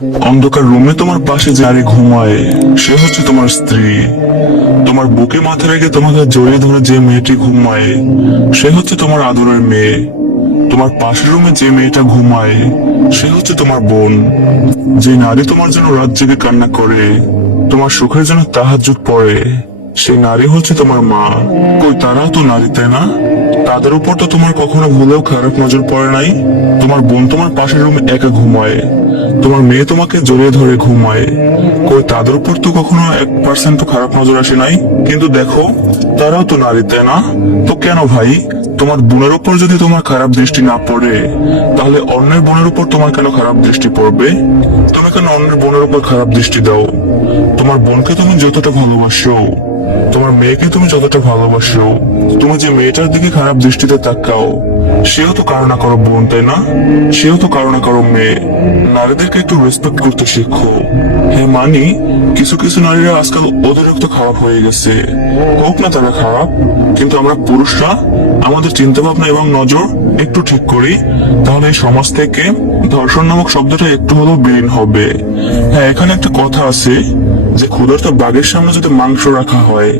অন্ধকার রুমে তোমার পাশে যে নারী ঘুমায়, সে হচ্ছে তোমার স্ত্রী। তোমার বুকে মাথা রেখে তোমাকে জড়িয়ে ধরে যে মেয়েটি ঘুমায়, সে হচ্ছে তোমার আদরের মেয়ে। তোমার পাশের রুমে যে মেয়েটা ঘুমায়, সে হচ্ছে তোমার বোন। যে নারী তোমার জন্য রাত জেগে কান্না করে, তোমার সুখের জন্য তাহাজুদ পড়ে সেই নারী হচ্ছে তোমার মা। কই, তারাও তো নারী, তাই না? তাদের উপর তো তোমার কখনো ভুলেও খারাপ নজর পড়ে নাই। তোমার বোন তোমার পাশের রুমে একা ঘুমায়। তোমার মেয়ে তোমাকে জড়িয়ে ধরে ঘুমায়। কই তাদের উপর তো কখনো এক পার্সেন্ট খারাপ নজর আসে নাই। কিন্তু দেখো, তারাও তো নারী, তাই না? তো কেন ভাই? তোমার বোনের উপর যদি তোমার খারাপ দৃষ্টি না পড়ে, তাহলে অন্যের বোনের উপর তোমার কেন খারাপ দৃষ্টি পড়বে? তুমি কেন অন্যের বোনের উপর খারাপ দৃষ্টি দাও? তোমার বোনকে তুমি যতটা ভালোবাসো তোমার মেয়েকে তুমি যতটা ভালোবাসো, তুমি যে মেয়েটার দিকে খারাপ দৃষ্টিতে তাকাও, সেও তো কারণা করো বোন, তাই না? সেও তো কারণা করো মেয়ে। নারীদেরকে একটু রেসপেক্ট করতে শেখো। হ্যাঁ মানি, কিছু কিছু নারীরা আজকাল অতিরিক্ত খারাপ হয়ে গেছে। হোক না তারা খারাপ, কিন্তু আমরা পুরুষরা আমাদের চিন্তা ভাবনা এবং নজর একটু ঠিক করি, তাহলে এই সমাজ থেকে ধর্ষণ নামক শব্দটা একটু হলেও বিলীন হবে। হ্যাঁ এখানে একটা কথা আছে। যে ক্ষুধার্ত বাঘের সামনে যদি মাংস রাখা হয়